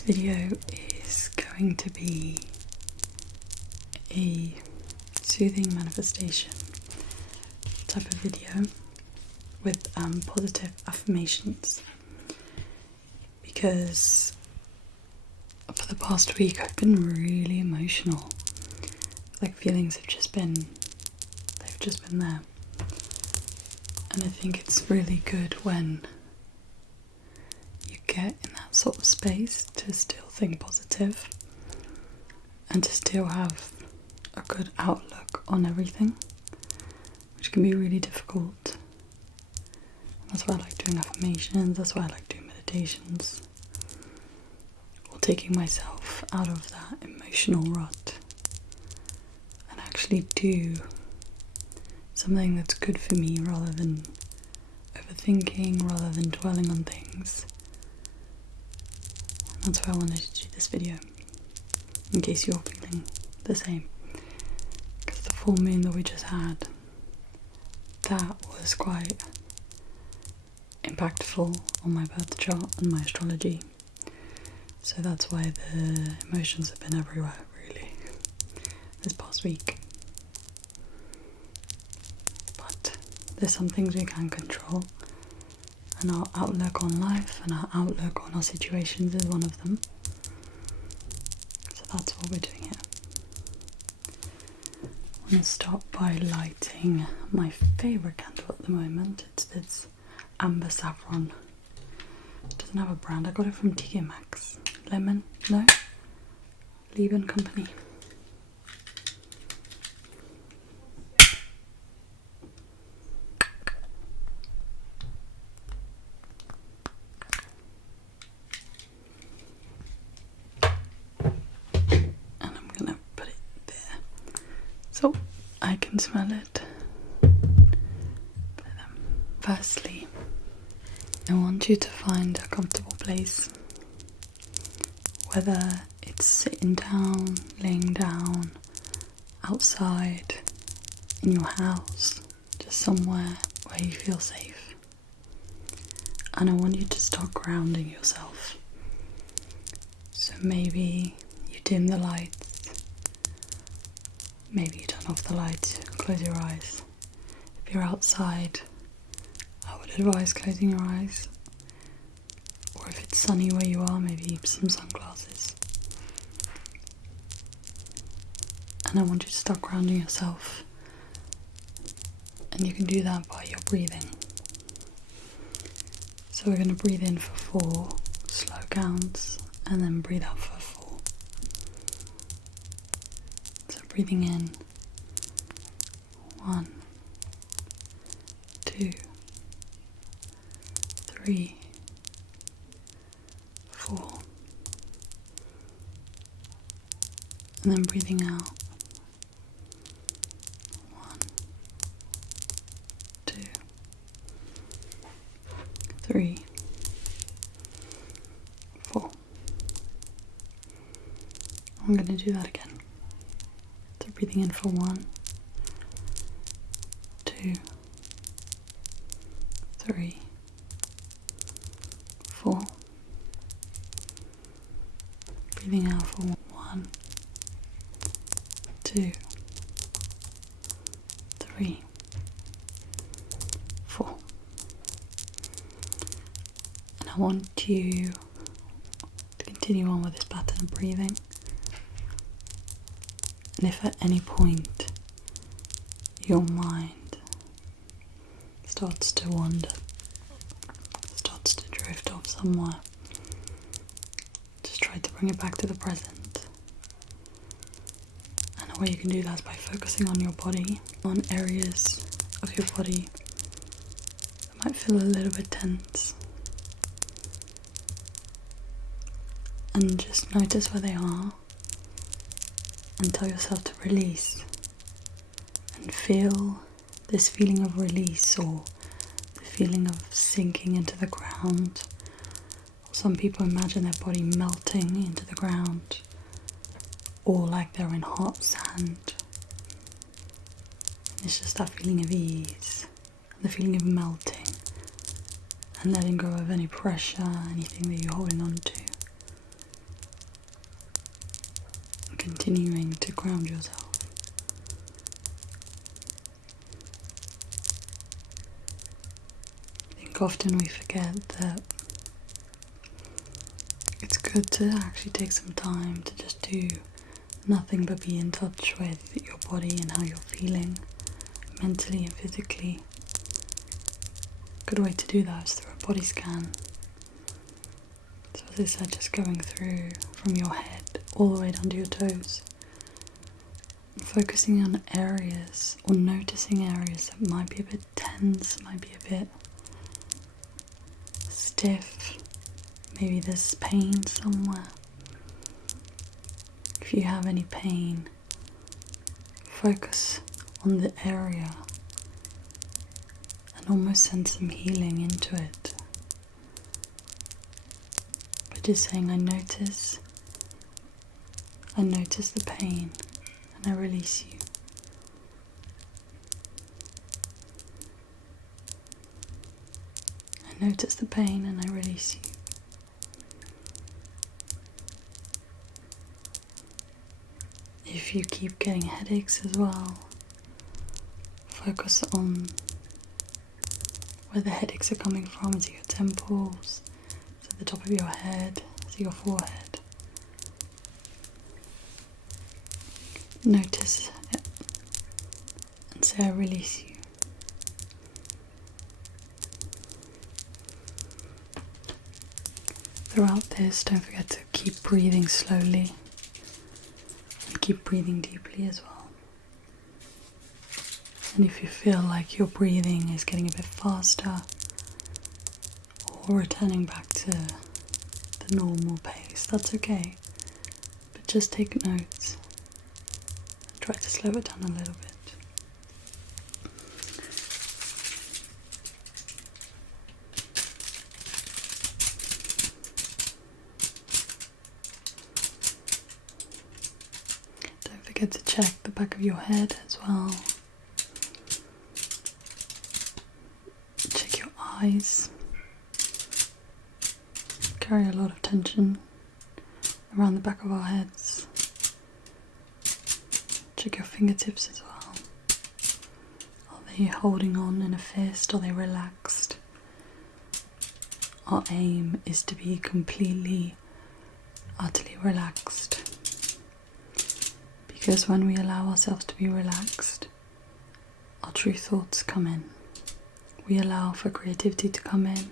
This video is going to be a soothing manifestation type of video with positive affirmations, because for the past week I've been really emotional. Like feelings have just been there, and I think it's really good when you get in that sort of space to still think positive and to still have a good outlook on everything, which can be really difficult. That's why I like doing affirmations, that's why I like doing meditations, or taking myself out of that emotional rut and actually do something that's good for me rather than overthinking, rather than dwelling on things. And that's why I wanted to do this video, in case you're feeling the same. Because the full moon that we just had, that was quite impactful on my birth chart and my astrology. So that's why the emotions have been everywhere, really, this past week. But there's some things we can control, and our outlook on life and our outlook on our situations is one of them. So that's what we're doing here. I'm going to start by lighting my favourite candle at the moment. It's this amber saffron. It doesn't have a brand. I got it from TK Maxx. Lemon? No? Lieben Company. And I'm gonna put it there so I can smell it. Firstly, I want you to find a comfortable place, whether it's sitting down, laying down, outside, in your house, just somewhere where you feel safe. And I want you to start grounding yourself. So maybe you dim the lights, maybe you turn off the lights, close your eyes. If you're outside, I would advise closing your eyes, or if it's sunny where you are, maybe some sunglasses. And I want you to start grounding yourself, and you can do that by your breathing. So we're going to breathe in for 4 slow counts, and then breathe out for 4. So breathing in, 1, 2, 3, 4, and then breathing out, 1, 2, 3, 4. I'm going to do that again. So breathing in for 1, 2, 3, 4. Breathing out for 1, 2, 3, 4. And I want you to continue on with this pattern of breathing. And if at any point your mind starts to wander, starts to drift off somewhere, just try to bring it back to the present. And the way you can do that is by focusing on your body, on areas of your body that might feel a little bit tense. And just notice where they are, and tell yourself to release. And feel this feeling of release, or the feeling of sinking into the ground. Some people imagine their body melting into the ground, or like they're in hot sand. And it's just that feeling of ease, the feeling of melting, and letting go of any pressure, anything that you're holding on to. continuing to ground yourself. I think often we forget that it's good to actually take some time to just do nothing but be in touch with your body and how you're feeling mentally and physically. A good way to do that is through a body scan. So as I said, just going through from your head all the way down to your toes, and focusing on areas or noticing areas that might be a bit tense, might be a bit stiff, maybe there's pain somewhere. If you have any pain, focus on the area and almost send some healing into it. By just saying, I notice the pain and I release you. I notice the pain and I release you. If you keep getting headaches as well, focus on where the headaches are coming from. Is it your temples? Is it the top of your head? Is it your forehead? Notice it and say, I release you. Throughout this, don't forget to keep breathing slowly. Keep breathing deeply as well. And if you feel like your breathing is getting a bit faster or returning back to the normal pace, that's okay. But just take notes and try to slow it down a little bit. To check the back of your head as well. Check your eyes. Carry a lot of tension around the back of our heads. Check your fingertips as well. Are they holding on in a fist? Are they relaxed? Our aim is to be completely, utterly relaxed. Because when we allow ourselves to be relaxed, our true thoughts come in. We allow for creativity to come in,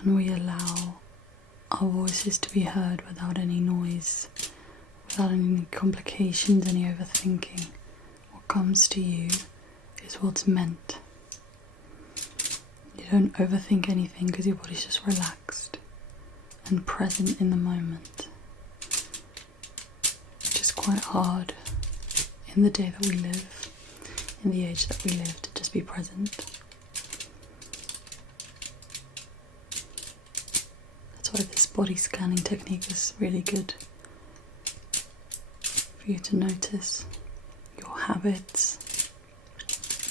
and we allow our voices to be heard without any noise, without any complications, any overthinking. What comes to you is what's meant. You don't overthink anything because your body's just relaxed and present in the moment. Quite hard in the day that we live, in the age that we live, to just be present. That's why this body scanning technique is really good for you to notice your habits,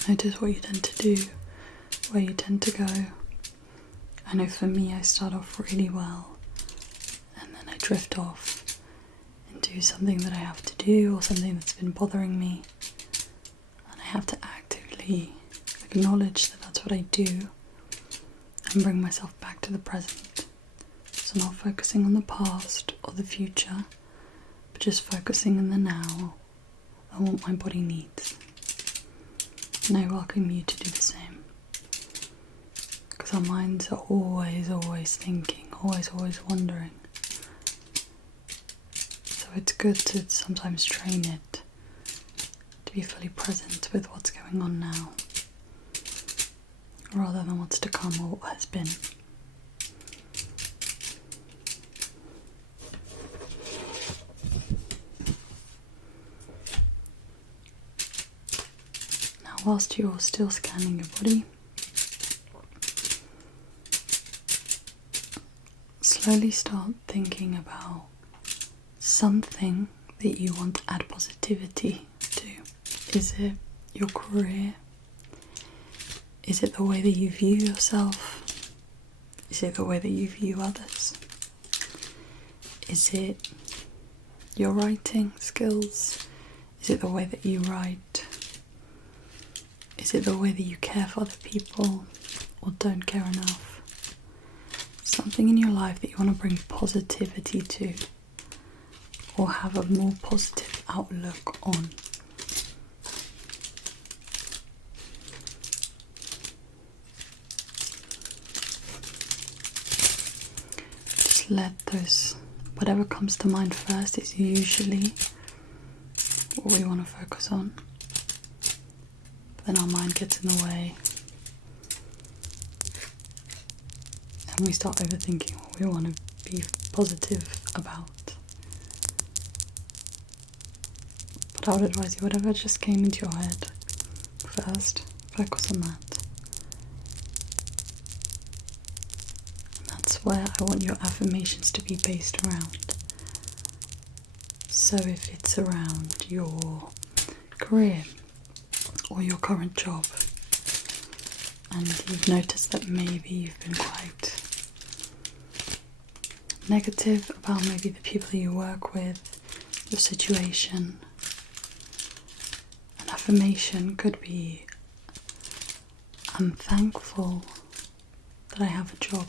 notice what you tend to do, where you tend to go. I know for me, I start off really well and then I drift off do something that I have to do or something that's been bothering me, and I have to actively acknowledge that that's what I do and bring myself back to the present. So not focusing on the past or the future, but just focusing in the now and what my body needs. And I welcome you to do the same, because our minds are always thinking, always wondering. So it's good to sometimes train it to be fully present with what's going on now, rather than what's to come or what has been. Now, whilst you're still scanning your body, slowly start thinking about something that you want to add positivity to. Is it your career? Is it the way that you view yourself? Is it the way that you view others? Is it your writing skills? Is it the way that you write? Is it the way that you care for other people or don't care enough? Something in your life that you want to bring positivity to or have a more positive outlook on. Just let those, whatever comes to mind first is usually what we want to focus on. Then our mind gets in the way and we start overthinking what we want to be positive about. But I would advise you, whatever just came into your head first, focus on that. And that's where I want your affirmations to be based around. So if it's around your career or your current job, and you've noticed that maybe you've been quite negative about maybe the people you work with, your situation, an affirmation could be, I'm thankful that I have a job,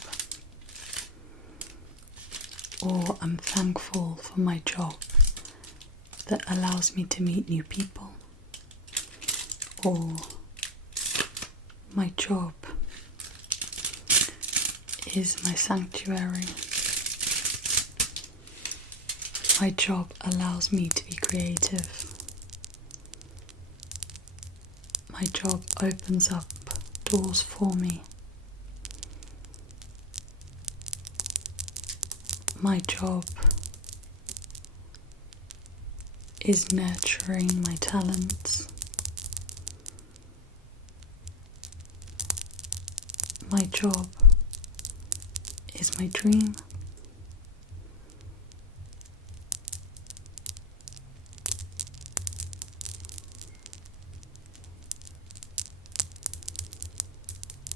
or I'm thankful for my job that allows me to meet new people, or my job is my sanctuary. My job allows me to be creative. My job opens up doors for me. My job is nurturing my talents. My job is my dream.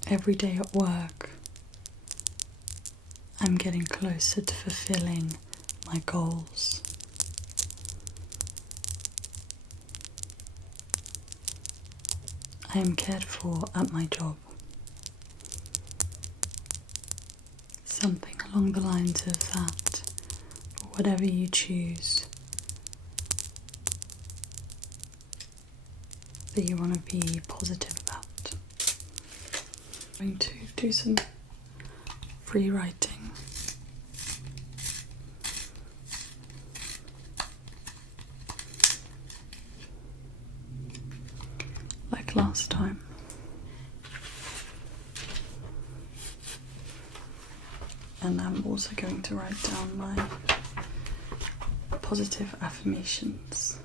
Every day at work, I'm getting closer to fulfilling my goals. I am cared for at my job. Something along the lines of that, or whatever you choose that you want to be positive about. I'm going to do some free writing. Like last time. And I'm also going to write down my positive affirmations.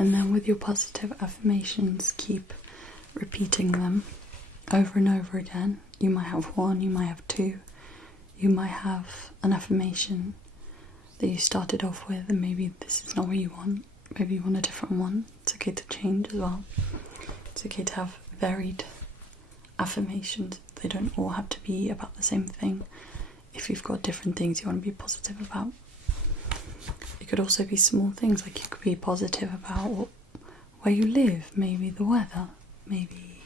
And then with your positive affirmations, keep repeating them over and over again. You might have one, you might have two, you might have an affirmation that you started off with, and maybe this is not what you want. Maybe you want a different one. It's okay to change as well. It's okay to have varied affirmations. They don't all have to be about the same thing. If you've got different things you want to be positive about, it could also be small things, like you could be positive about where you live, maybe the weather, maybe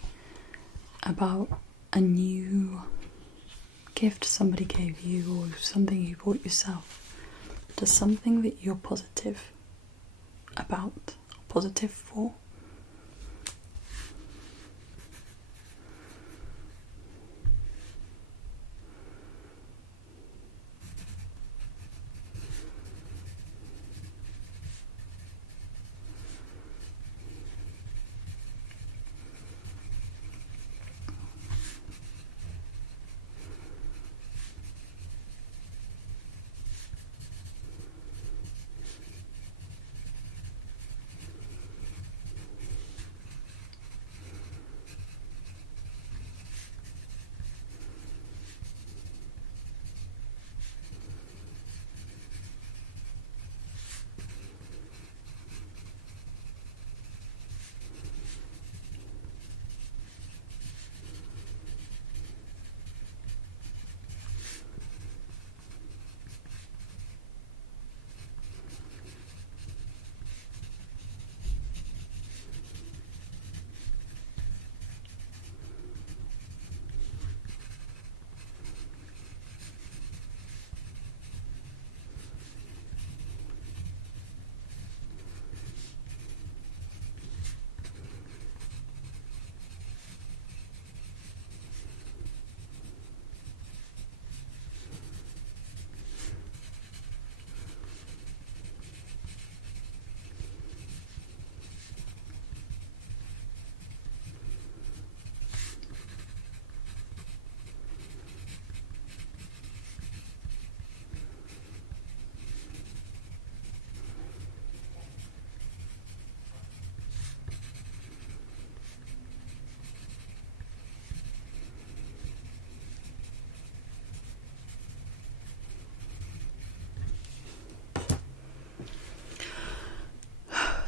about a new gift somebody gave you or something you bought yourself. Just something that you're positive about, positive for.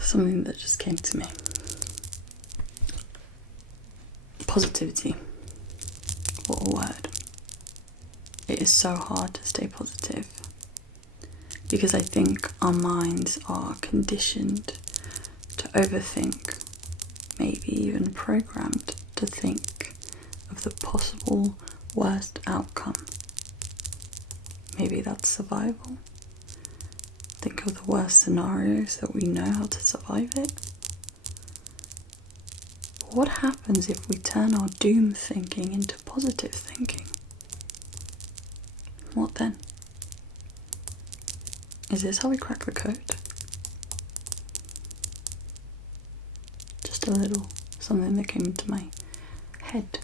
Something that just came to me. Positivity. What a word. It is so hard to stay positive because I think our minds are conditioned to overthink, maybe even programmed to think of the possible worst outcome. Maybe that's survival. Think of the worst scenarios that we know how to survive it. But what happens if we turn our doom thinking into positive thinking? What then? Is this how we crack the code? Just a little something that came into my head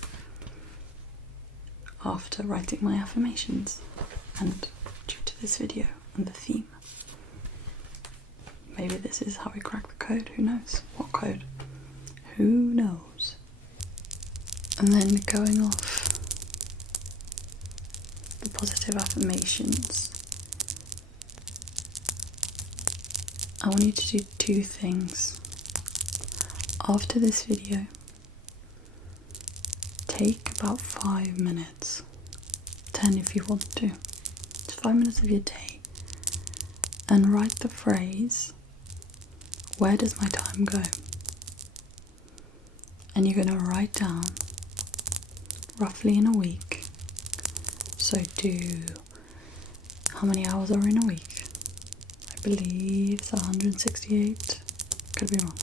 after writing my affirmations and due to this video and the theme. Maybe this is how we crack the code, who knows? What code? Who knows? And then going off the positive affirmations, I want you to do two things. After this video, take about 5 minutes, 10 if you want to, just 5 minutes of your day, and write the phrase, where does my time go? And you're going to write down roughly in a week. So do, how many hours are in a week? I believe it's 168, could be wrong.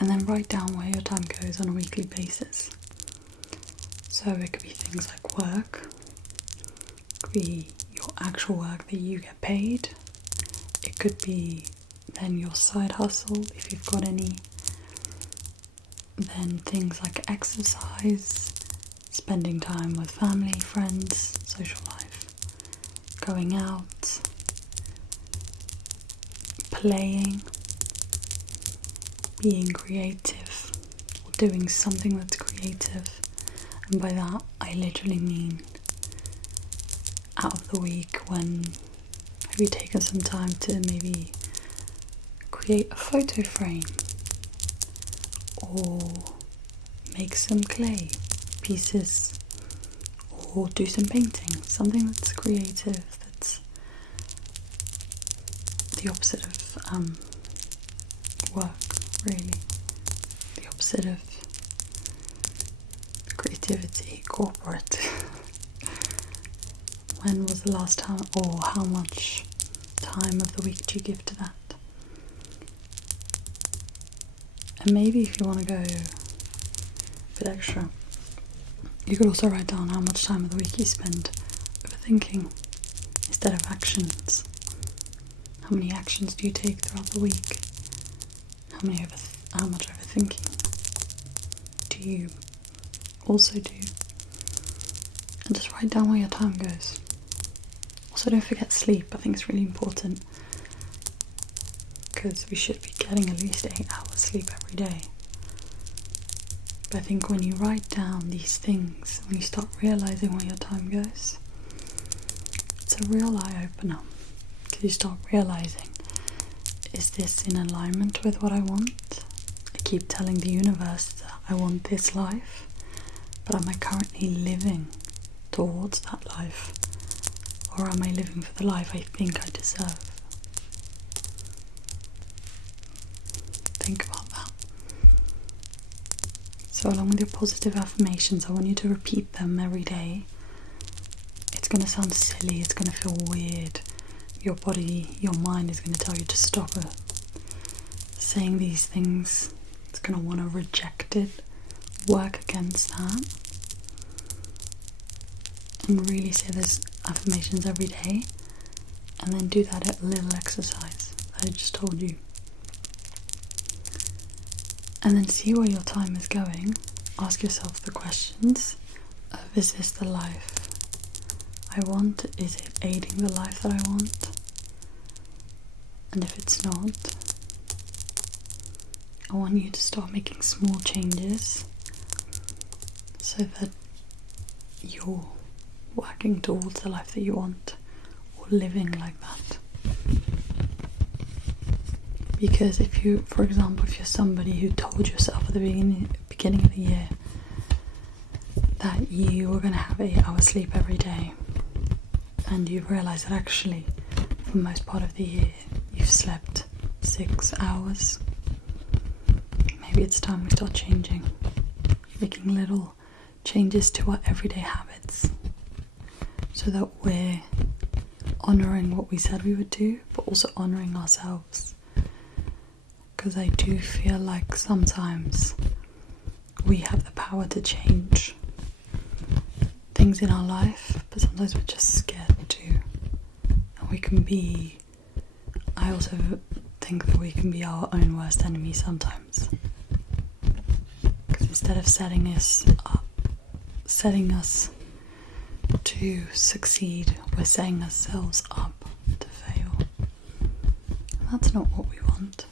And then write down where your time goes on a weekly basis. So it could be things like work, it could be your actual work that you get paid, it could be then your side hustle if you've got any, then things like exercise, spending time with family, friends, social life, going out, playing, being creative or doing something that's creative. And by that, I literally mean out of the week, when have you taken some time to maybe create a photo frame or make some clay pieces or do some painting, something that's creative, that's the opposite of work, really, the opposite of creativity, corporate. When was the last time, or how much time of the week do you give to that? And maybe if you want to go a bit extra, you could also write down how much time of the week you spend overthinking instead of actions. How many actions do you take throughout the week? How much overthinking do you also do? And just write down where your time goes. Also, don't forget sleep. I think it's really important, because we should be getting at least 8 hours sleep every day. But I think when you write down these things, when you start realizing where your time goes, it's a real eye-opener. Because you start realizing, is this in alignment with what I want? I keep telling the universe that I want this life, but am I currently living towards that life? Or am I living for the life I think I deserve? Think about that. So along with your positive affirmations, I want you to repeat them every day. It's going to sound silly, it's going to feel weird. Your body, your mind is going to tell you to stop saying these things. It's going to want to reject it, work against that, and really say those affirmations every day, and then do that little exercise that I just told you. And then see where your time is going. Ask yourself the questions of, is this the life I want? Is it aiding the life that I want? And if it's not, I want you to start making small changes so that you're working towards the life that you want, or living like that. Because if you, for example, if you're somebody who told yourself at the beginning of the year that you were going to have 8 hours sleep every day, and you've realised that actually for most part of the year you've slept 6 hours, maybe it's time we start changing, making little changes to our everyday habits, so that we're honouring what we said we would do, but also honouring ourselves. Because I do feel like sometimes we have the power to change things in our life, but sometimes we're just scared to. And we can be, I also think that we can be our own worst enemy sometimes. Because instead of setting us to succeed, we're setting ourselves up to fail. And that's not what we want.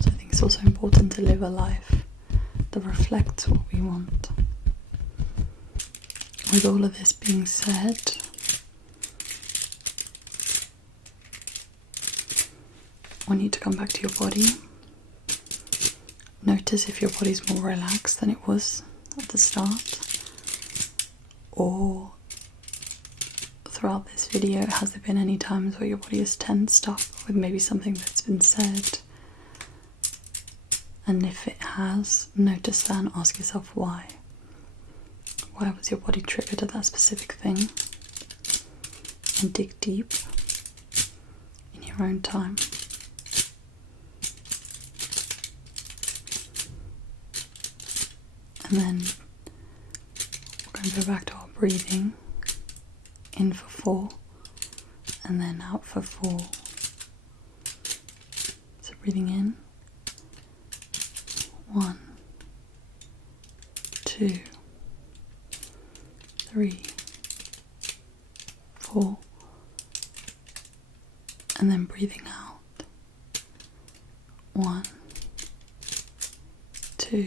So I think it's also important to live a life that reflects what we want. With all of this being said, I want you to come back to your body. Notice if your body's more relaxed than it was at the start, or throughout this video, has there been any times where your body is tensed up with maybe something that's been said? And if it has, notice that and ask yourself why. Why was your body triggered at that specific thing? And dig deep in your own time. And then we're going to go back to our breathing. In for 4, and then out for 4. So breathing in, 1, 2, 3, 4, and then breathing out, 1, 2,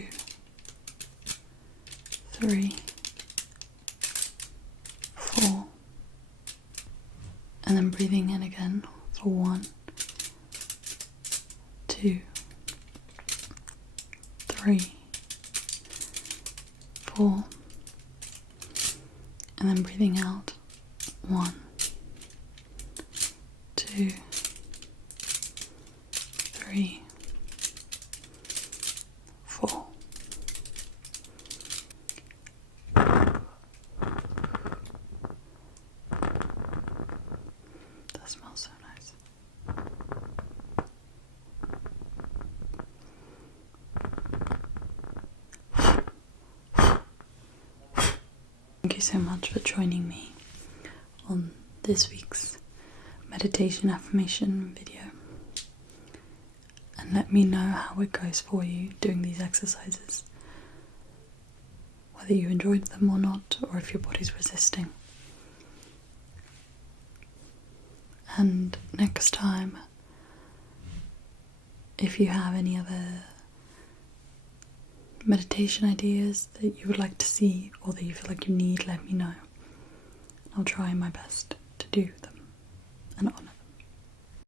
3, 4, and then breathing in again for 1, 2, 3, 4, and then breathing out 1, 2, 3, 4. That smells so nice. Thank you so much for joining me on this week's meditation affirmation video. And let me know how it goes for you doing these exercises. Whether you enjoyed them or not, or if your body's resisting. And next time, if you have any other meditation ideas that you would like to see or that you feel like you need, let me know. I'll try my best to do them and honor